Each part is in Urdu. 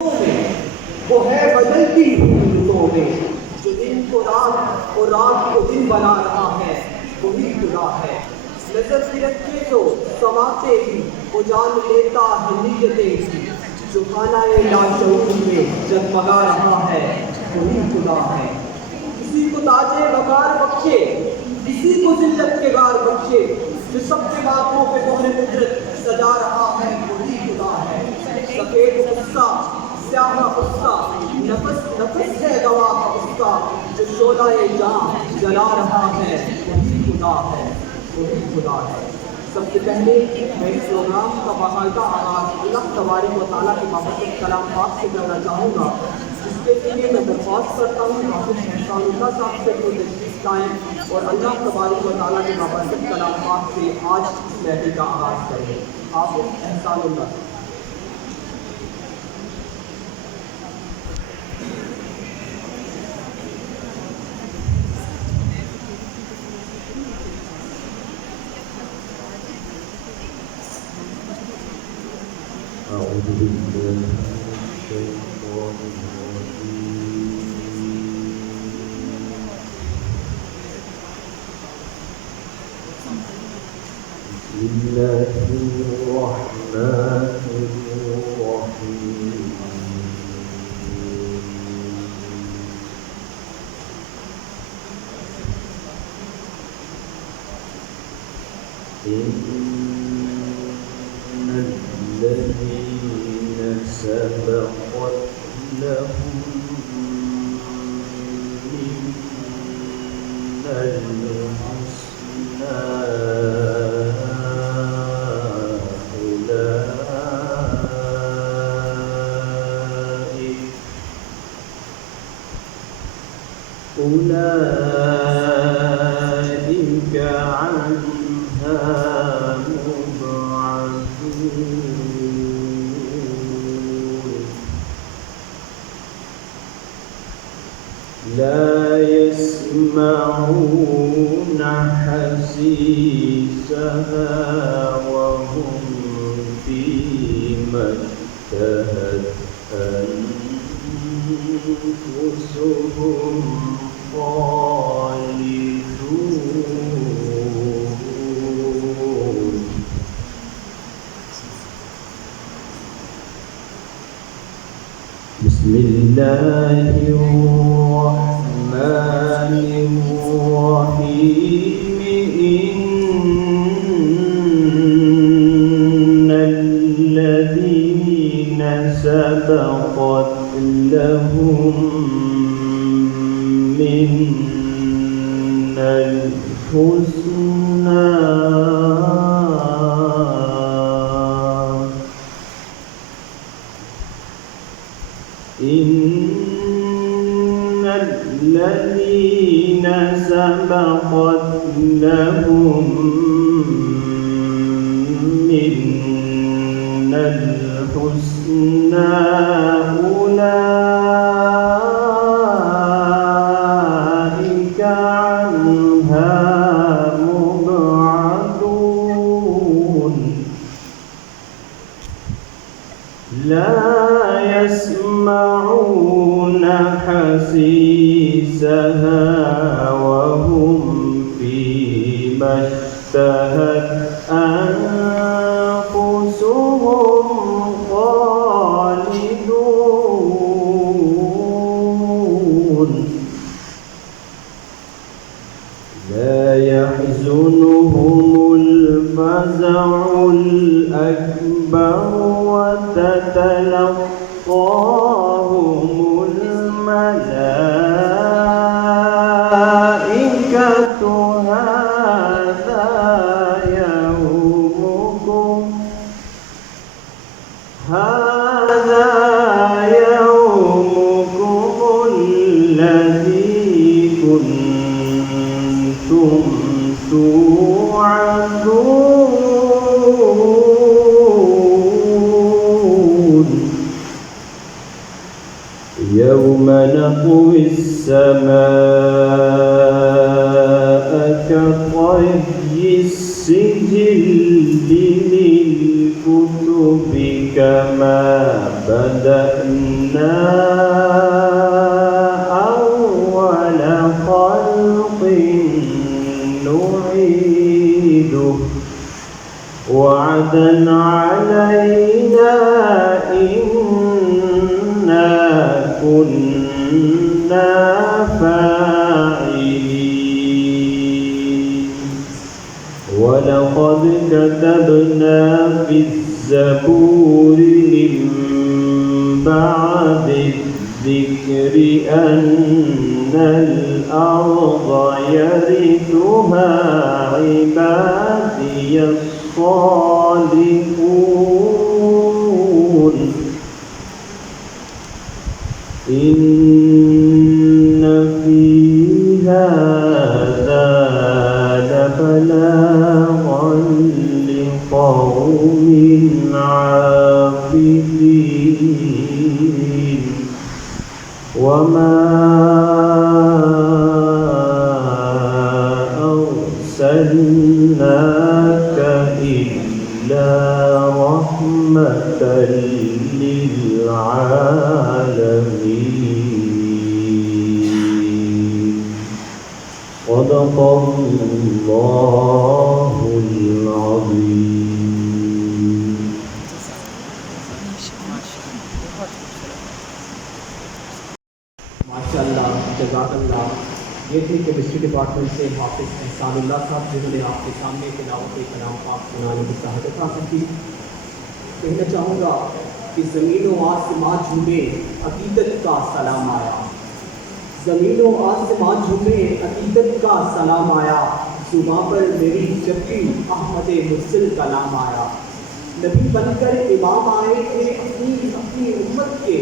وہ ہے بدلتی رتوں میں، جو دن کو رات اور رات کو دن بنا رہا ہے، وہی خدا ہے۔ نظر پھرکے تو سماتے ہی وہ جان لیتا ہے نیتیں ہی، جو خانہ لاشعور میں جگمگا رہا ہے، وہی خدا ہے۔ کسی کو تاج وقار بخشے، کسی کو ذلت کے غار بخشے، جو سب کے باتوں پہ مہر قدرت سجا رہا ہے، وہی خدا ہے۔ سفید غصہ، سیاہ غصہ، نفس نفس ہے گواہ اس کا، جو شعلہ جاں جلا رہا ہے، وہی خدا ہے، وہی خدا ہے۔ سب سے پہلے میں اس پروگرام کا باقاعدہ آغاز اللہ تبارک و تعالیٰ کی بابرکت کلام پاک سے کرنا چاہوں گا، جس کے لیے میں درخواست کرتا ہوں حافظ احسان اللہ صاحب سے کوئی تشریف لائیں اور اللہ تبارک و تعالیٰ کی بابرکت کلام پاک سے آج اس محفل کا آغاز کریں۔ حافظ احسان اللہ۔ أعوذ بالله من الشيطان الرجيم. بسم الله الرحمن الرحيم. الذين سبقت لهم منا الحسنى أولئك عنها لا يسمعون حسيسها وهم فيما اشتهت أنفسهم خالدون. بسم الله الرحمن الرحيم. إن الذين سبقت لهم منا الحسنى إن الذين سبقت لهم منا الحسنى أولئك عنها مبعدون. لا يسمعون حسيسها وهم فيما اشتهت أنفسهم خالدون. لا يحزنهم الفزع الأكبر وتتلقاهم الملائكة هذا يومكم الذي كنتم توعدون. يوم نطوي السماء كطي السجل للكتب كما بدأنا أول خلق نعيده وعدا علينا إنا كنا فاعلين ولقد كتبنا في الزبور من بعد الذكر أن الأرض يرثها عبادي الصالحون إن في هذا لبلاغا لقوم عابدين وما أرسلناك إلا رحمة للعالمين صدق الله العظيم. ماشاءاللہ، جزاک اللہ. یہ تھی کیمسٹری ڈپارٹمنٹ سے حافظ احسان اللہ صاحب جنہوں نے آپ کے سامنے تلاوت کلام پاک سنانے کی سعادت حاصل کی. کہنا چاہوں گا کہ زمین و آسمان جھومے عقیدت کا سلام آیا. زمین و آسمان جھومے عقیدت کا سلام آیا. زباں پر میری جب بھی احمد مرسل کا نام آیا. نبی بن کر امام آئے تھے اپنی امت کے،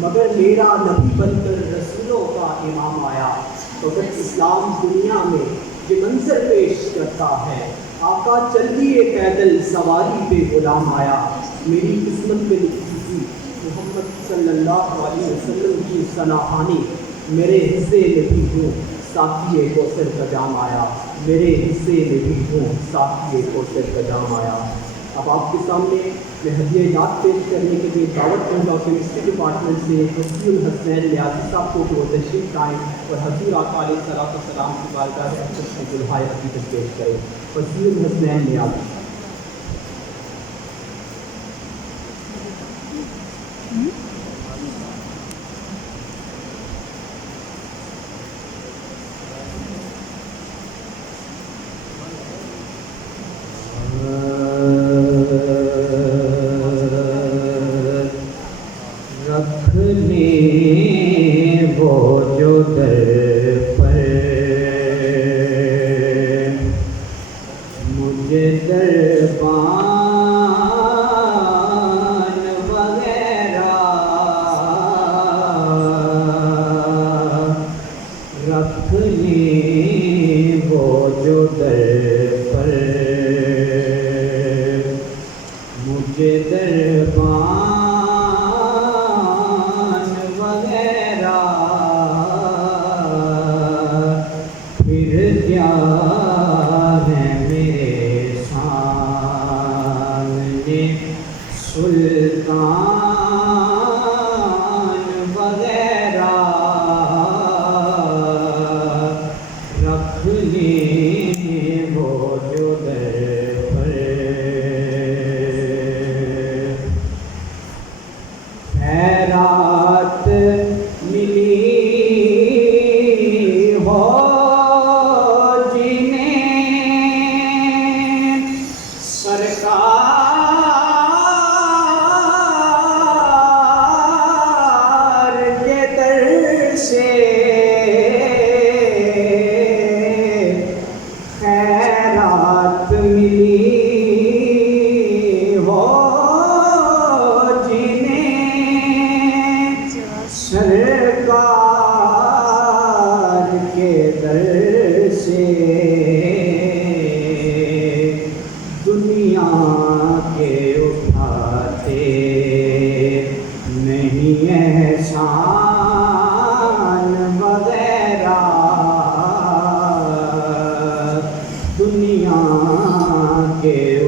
مگر میرا نبی بن کر رسولوں کا امام آیا. وقت اسلام دنیا میں یہ منظر پیش کرتا ہے، آقا چل دیے پیدل سواری پہ غلام آیا. میری قسمت میں لکھی تھی محمد صلی اللہ علیہ وسلم کی ثناخوانی، میرے حصے میں بھی ہوں ساقی کوثر کا جام آیا. میرے حصے میں بھی ہوں ساقی کوثر کا جام آیا. اب آپ کے سامنے میں ہدیہ یاد پیش کرنے کے لیے دعوت کروں گا کیمسٹری ڈپارٹمنٹ سے حفیظ الحسنین نیازی صاحب کو کہ وہ تشریف لائیں اور حضور آقا علیہ السلام کی بارگاہ میں اپنے جلوۂ عقیدت پیش کریں. حفیظ الحسنین نیازی.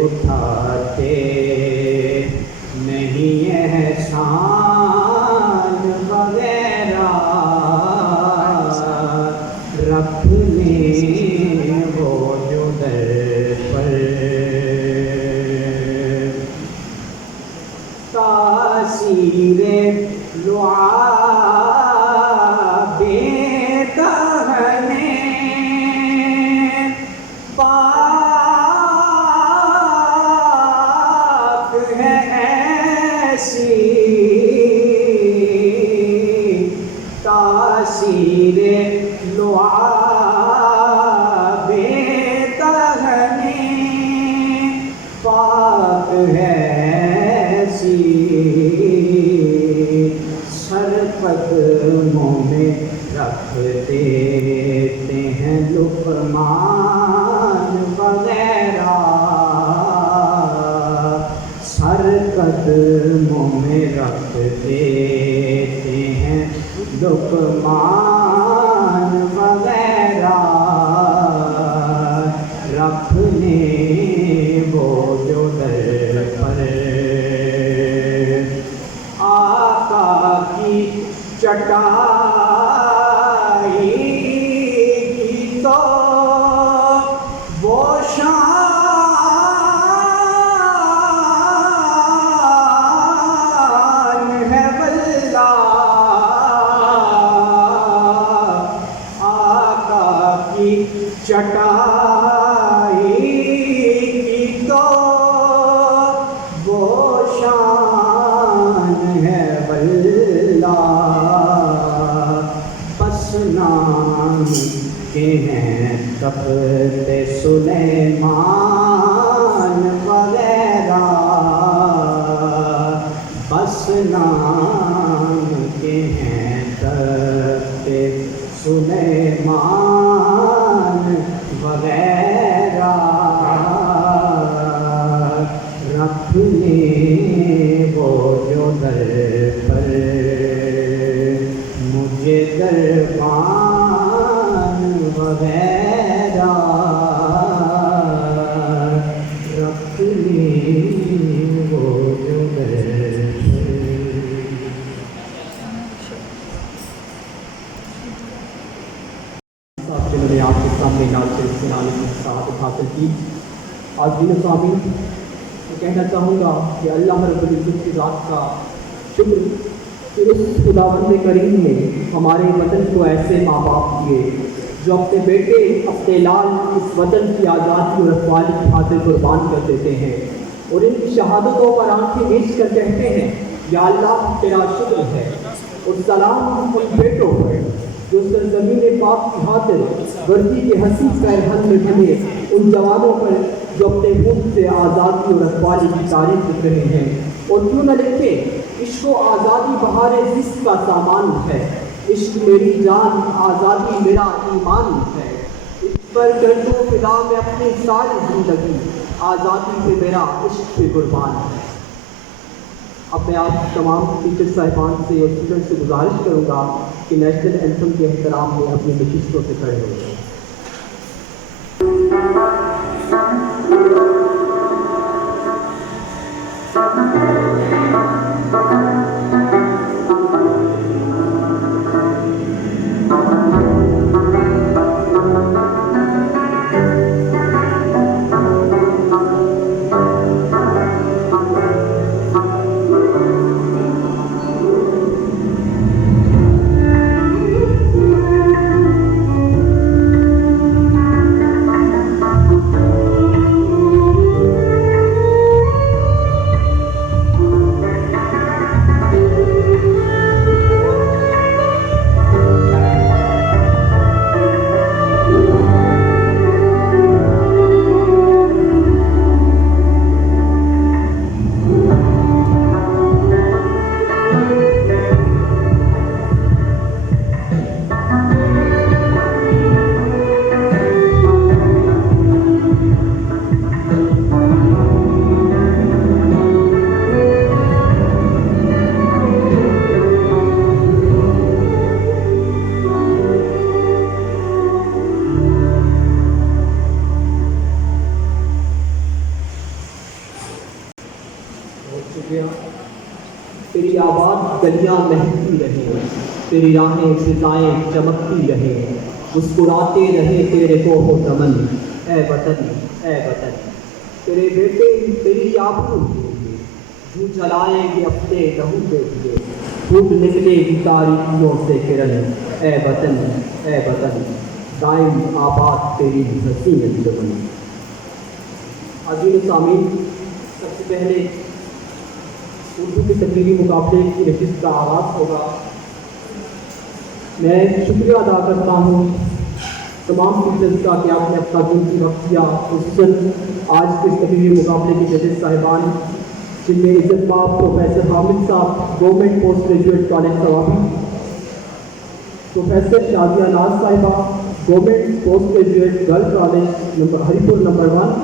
اٹھاتے نہیں احسان رکھنے وہ جو در پر تاثیر لعاب دہنے پاک ہے ایسی تاثیر لعاب دہنے پاک ہے ایسی سر قدموں میں رکھ دیتے ہیں لقمان وغیرہ سر قدموں میں رکھ دیتے ہیں لقمان وغیرہ رکھنے وہ جو در پر آقا کی چٹائی کی تو وہ شان ہے واللہ آقا کی چٹائی کی تو وہ شان ہے واللہ بس نام کے ہیں تخت سلیمان وغیرہ بس نام کے ہیں تخت سلیمان وغیرہ رکھنے وہ جو در پر مجھے دربان وغیرہ رکھنے وہ جو در پر جنہوں نے آپ کے سامنے نال سے سعادت حاصل کی آج دین سامین میں کہنا چاہوں گا کہ اللہ رب العزت کی ذات کا شکر کہ اس خداوند کریم نے ہمارے وطن کو ایسے ماں باپ دیے جو اپنے بیٹے اپنے لال اس وطن کی آزادی اور رکھوالی کی خاطر قربان کر دیتے ہیں اور ان کی شہادتوں پر آنکھیں میچ کر کہتے ہیں یا اللہ تیرا شکر ہے اور سلام ان بیٹوں پر جو سرزمین پاک کی خاطر وردی کے حسین پہن میں بنے ان جوانوں پر جو اپنے خون سے آزادی اور رکھوالی کی تعریف لکھ رہے ہیں اور کیوں نہ لکھے عشق و آزادی بہار زشت کا سامان ہے عشق میری جان آزادی میرا ایمان ہے اس پر کر دو فدا میں اپنی ساری زندگی آزادی پہ میرا عشق پہ قربان ہے اب میں آپ تمام ٹیچر صاحبان سے اور اسٹوڈنٹ سے گزارش کروں گا کہ نیشنل اینتھم کے احترام میں اپنی نشستوں سے کھڑے ہو جائیں تیری آباد گلیاں مہکتی رہیں، تیری راہیں فضائیں چمکتی رہیں، مسکراتے رہے تیرے کو ہو دمن، اے وطن اے وطن، تیرے بیٹے تیری آبرو کے لیے جو جلائیں گے اپنے لہو کے لیے، خوب نکلے گی تاریکیوں سے کرن، اے وطن اے وطن، دائم آباد تیری حسین دمن۔ عزیز سامعین، سب سے پہلے اردو کے تقریری مقابلے کی نشست کا آغاز ہوگا۔ میں شکریہ ادا کرتا ہوں تمام ٹیچرز کا کہ آپ نے اپنا قیمتی وقت دیا، خصوصاً آج کے اس تقریری مقابلے کے ججز صاحبان، جن میں عزت مآب پروفیسر حامد صاحب government post graduate college Swabi, professor Shazia Naz صاحبہ government post graduate girl college Haripur number 1،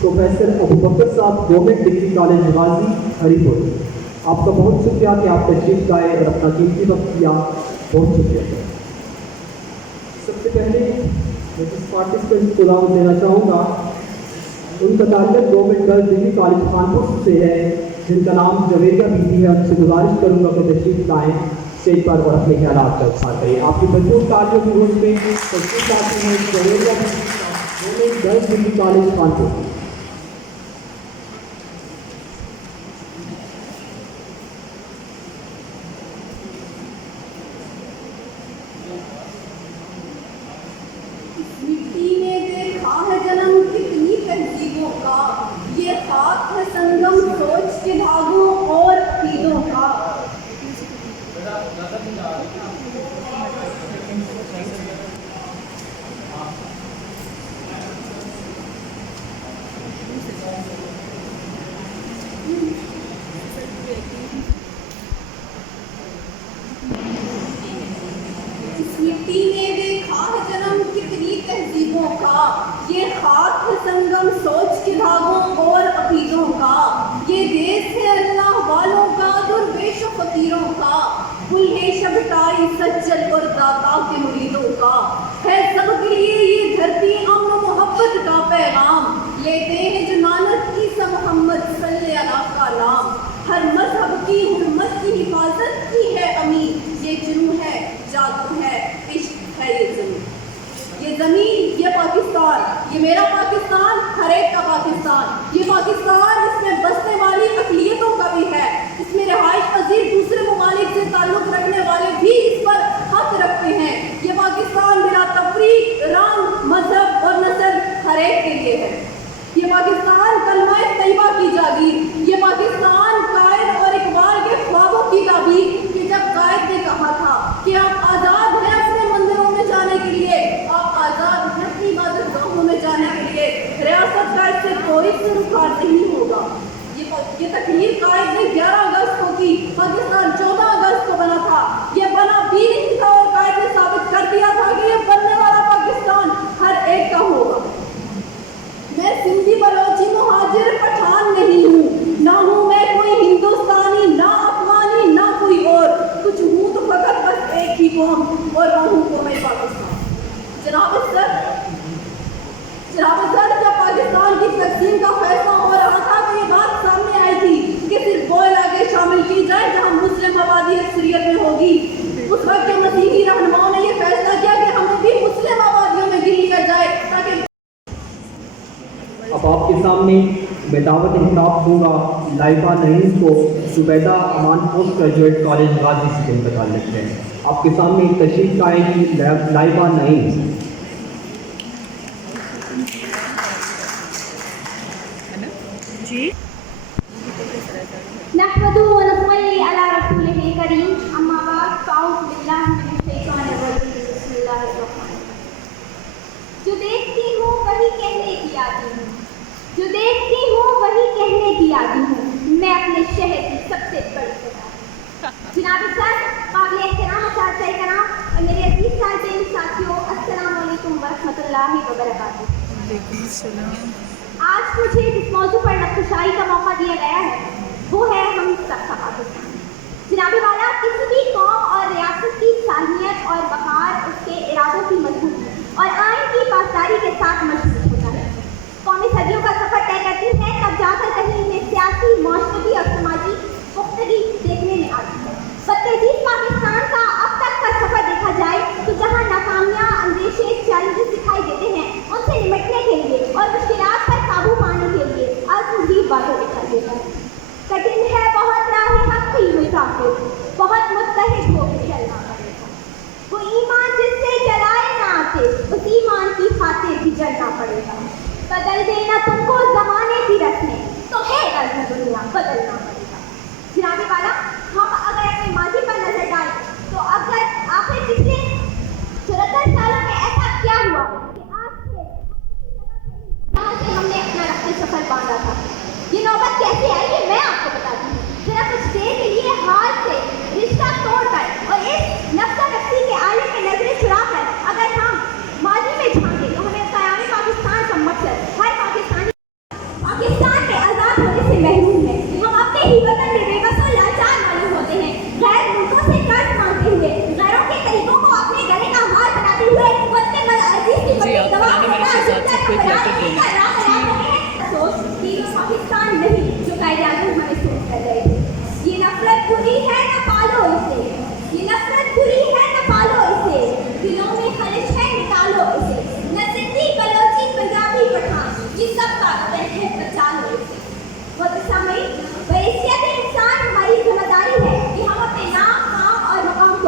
professor Abu Bakr صاحب government degree college Ghazi Haripur. آپ کا بہت شکریہ کہ آپ تشریف لائے اور اپنا قیمتی وقت دیا، بہت شکریہ۔ سب سے پہلے میں جس پارٹیسپینٹ کو دعوت دینا چاہوں گا ان کا تعلق government girls degree college Kanpur سے ہے، جن کا نام جویریہ بیوی ہے۔ ان سے گزارش کروں گا کہ تشریف لائیں اسٹیج پر اور اپنے خیالات کا اظہار کریں۔ آپ کی بھرپور تالیوں کی روز میں تشریف لاتے ہیں Javeria government girls degree college Kanpur. سنگم سوچ کے دھاگوں اور عقیدوں کا، اس مٹی نے دیکھا ہے جنم کتنی تہذیبوں کا، یہ خاک ہے سنگم سوچ کے دھاگوں اور عقیدوں کا، یہ دیس ہے اللہ والوں کا درویش و فقیروں کا، پل ہے شب ٹائی سجل اور داتا کے مریدوں کا، ہے سب کے لیے یہ دھرتی امن و محبت کا پیغام، لیتے ہیں جو نانک عیسیٰ محمد صلی اللہ کا نام، ہر مذہب کی حرمت کی حفاظت کی ہے امین، یہ جنوں ہے جادو ہے عشق ہے یہ زمین، یہ زمین یہ پاکستان، یہ میرا پاکستان، ہر ایک کا پاکستان، یہ پاکستان اس میں بسنے والی اقلیتوں کا بھی ہے، اس میں رہائش پذیر دوسرے ممالک سے تعلق رکھنے والے بھی اس پر حق رکھتے ہیں، یہ پاکستان بلا تفریق رنگ مذہب اور نسل ہر ایک کے لیے ہے، یہ پاکستان کلمہ طیبہ کی جاگیر، یہ پاکستان قائد اور اقبال کے خوابوں کی تعبیر، کہ جب قائد نے کہا تھا کہ آپ آزاد ہیں اپنے مندروں میں جانے کے لیے، آپ آزاد ہیں اپنی عبادت گاہوں میں جانے کے لیے، ریاست کا اس سے کوئی سروکار نہیں ہوگا۔ یہ تقریر قائد نے 11 اگست کو کی، پاکستان 14 اگست کو بنا تھا، یہ بنا بھی نہیں تھا اور قائد نے ثابت کر دیا تھا کہ یہ بننے والا پاکستان ہر ایک کا ہوگا۔ میں سندھی بلوچی مہاجر پٹھان نہیں ہوں، نہ ہوں میں کوئی ہندوستانی، نہ افغانی، نہ کوئی اور، کچھ ہوں تو فقط بس ایک ہی قوم اور وہ ہوں قوم پاکستان۔ جناب صدر، جب پاکستان کی تقسیم کا فیصلہ ہو رہا تھا تو یہ بات سامنے آئی تھی کہ صرف وہ علاقے شامل کی جائے جہاں مسلم آبادی اکثریت میں ہوگی۔ اس وقت کے مسیحی رہنماؤں نے یہ فیصلہ کیا کہ ہمیں بھی مسلم آبادیوں میں گن لیا جائے تاکہ اب آپ کے سامنے میں دعوت خطاب دوں گا لائبہ نعیم کو، زبیدہ امان پوسٹ گریجویٹ کالج غازی سے جن کا تعلق ہے۔ آپ کے سامنے تشریف لائے گی لائبہ نعیم۔ نحمده ونصلي على رسوله الكريم اما بعد فاعوذ باللہ من الشیطان الرجیم بسم اللہ الرحمن الرحیم۔ جو دیکھتی ہوں وہی کہنے کی آتی ہوں، جو دیکھتی ہوں وہی کہنے کی آتی ہوں، میں اپنے شہر کی سب سے بڑی خدا۔ جناب سر، قابل احترام اساتذہ کرام اور میرے عزیز طالبین ساتھیوں، السلام علیکم ورحمۃ اللہ وبرکاتہ۔ وعلیکم السلام۔ آج مجھے جس موضوع پر نقشائی کا موقع دیا گیا ہے وہ ہے ہم سب کا پاکستان۔ جناب والا، کسی بھی قوم اور ریاست کی صلاحیت اور وقار اس کے ارادوں کی مضبوطی اور آئین کی پاسداری کے ساتھ مضبوط ہوتا ہے۔ قومی صدیوں کا سفر طے کرتی ہے تب جا کر کہیں میں سیاسی، معاشرتی اور سماجی پختگی دیکھنے میں آتی ہے۔ بدترجیح پاکستان کا اب تک کا سفر دیکھا جائے تو جہاں ناکامیاں، اندیشے،